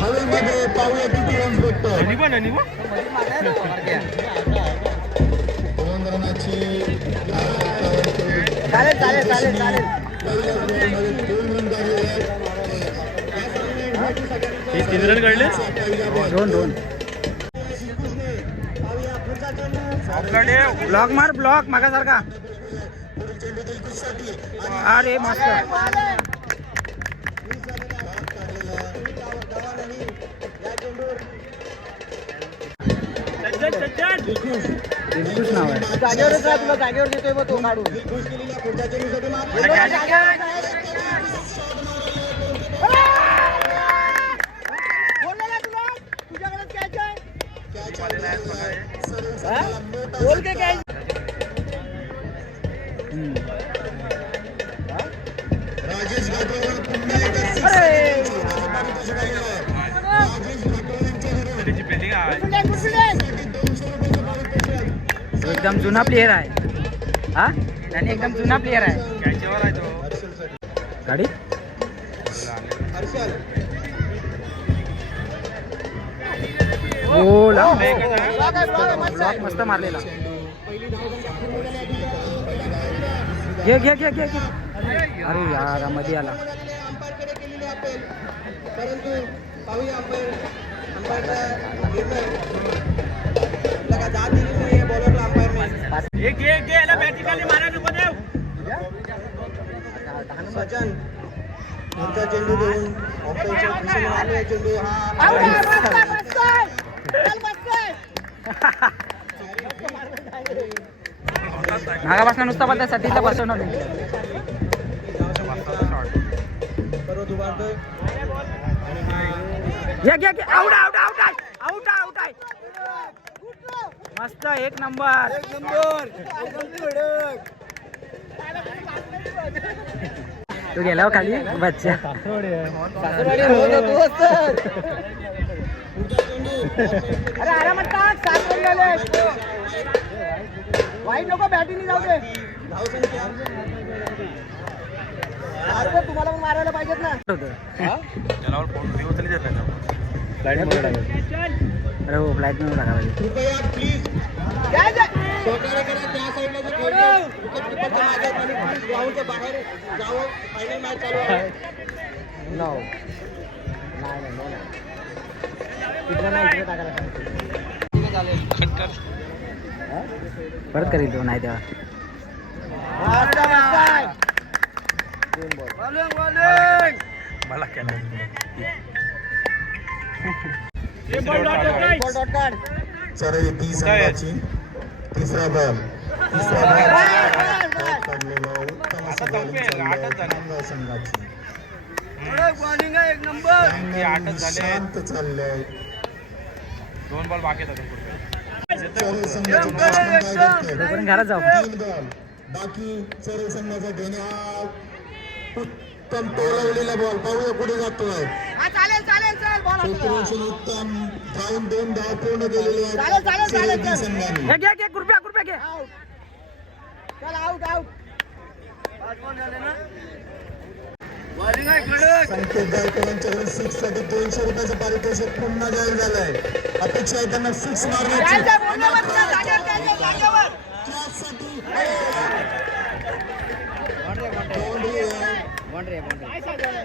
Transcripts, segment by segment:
हवेमध्ये पाहूया किती रन्स भेटतो. 2 रनाची चालेल चालेल चालेल चालेल. पहिल्या बॉलमध्ये 2 रन काढलेले आहेत. 3 रन काढले. 2 ब्लॉक मार ब्लॉक मागासारखा. अरे मस्त. दिलखुश नाव आहे. जागेवरच राहा, तुला जागेवर देतोय मग तो काढून. बोल के काय राजेश घाटोळकर पुन्हा एकदा एकदम जुना प्लेयर आहे. हा त्याने एकदम जुना प्लेयर आहे. गाडी ब्लॉक मस्त मारलेला. घे घे घे घे. अरे यार मध्ये आला. परंतु पाहूया अंपायरचा निर्णय. जात दिली नाही बॉलरला अंपायरने. सचिन पुढचा चेंडू देऊन ऑफसाईडच्या दिशेने मारलेला चेंडू हा नागापासून नुसता बोलता सतीला बसवणार नाही. आउट आउट आउट आहे. आउट आउट आहे. मस्त एक नंबर. तू गेला खाली बच्चा. अरे आरामात टाक. 7 रन झाले. वाईट नको बॅटिंग जाऊ दे. तुम्हाला पण मारायला पाहिजेत ना. अरे हो फ्लाईट मध्ये टाका पाहिजे. कृपया प्लीज सहकार्य करा. त्या साईडला जो खेळतो विकेटकीपरच्या मागे आणि प्लीज ग्राउंडच्या बाहेर जावं. फायनल मॅच चालू आहे. परत करील तो नाही तेव्हा. मला केलं. सर ती संघाची तिसरा बॉल काढलेला उत्तम असं बॉलिंग चाललंय संघाची. शांत चाललंय. 2 बॉल बाकी आहेत. चोरे संघाची बॅट्समन काय करते? घरात जाऊ. 3 बॉल बाकी. चोरे संघाचा घेणे हा उत्तम टोलवलेला बॉल. पाहूया कुठे जातोय. क्षेत्ररक्षण उत्तम. जाऊन 2 धाव पूर्ण केलेले आहेत संघाने. कृपया घे. संकेत गायकवाडांच्याकडे 6 साठी 200 रुपयाचं पारितोषिक पुन्हा जाहीर झालंय. अपेक्षा आहे त्यांना 6 मारण्याची. त्यासाठी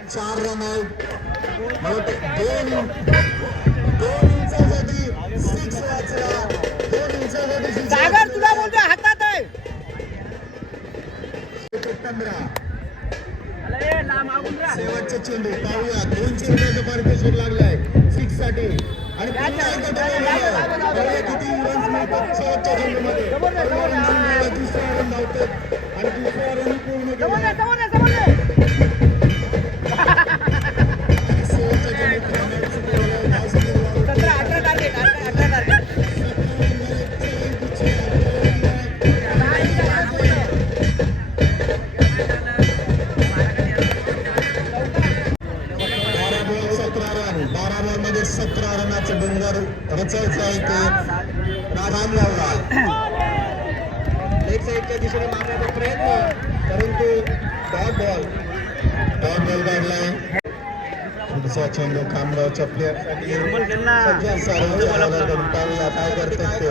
4 रन आहेत. 2 इंचासाठी 6 वाचला. 2 इंचासाठी 6 तुला बोलतोय हातात आहे. 15 शेवटचा चेंडू पाहूया. 200 रुपयाचं पारितोषिक लागलंय 6 साठी. आणि पुन्हा एकदा पाहूया किती रन्स मिळतात शेवटच्या चेंडूमध्ये. तिसरा रन धावतात आणि दुसरा रन पूर्ण केला. मध्ये 17 रनाचं डोंगर रचायचं आहे ते राम लावला. लेग साईडच्या दिशेने मारण्याचा प्रयत्न, परंतु डॉट बॉल लास्टचा चेंडू खामगावच्या प्लेअरसाठी सज्जन सारंगच्या हवालाकडून पाहूया काय करतात ते.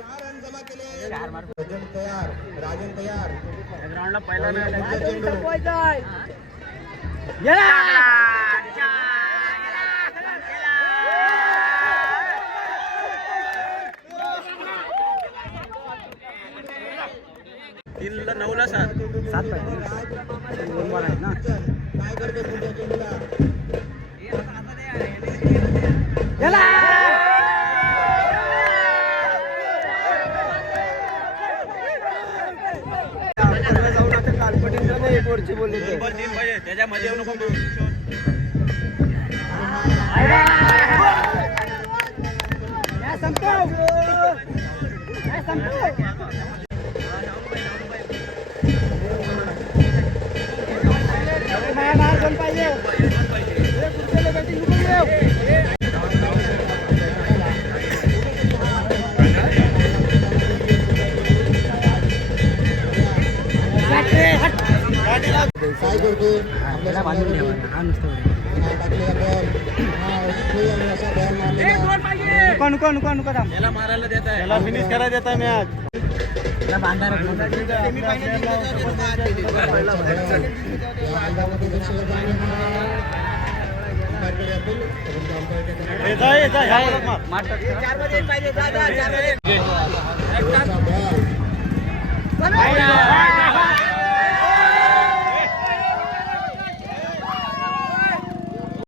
सारण जमा केले. सज्जन तयार, राजन तयार. तीनला 9ला 7. 7 पाहिजे 2 बॉल आहेत ना. काय करतो पुढच्या चेंडूला? बॉल 3 पाहिजे त्याच्यामध्ये येऊ नको. काय करतो? त्याला बांधून ठेवायला हा नुसतं टाकलेला बॉल. खेळ असा बॉल मारलेला. नुका थांब. त्याला मारायला देत आहे. त्याला फिनिश करायला देत आहे मॅच. त्याला बांधायला बॉल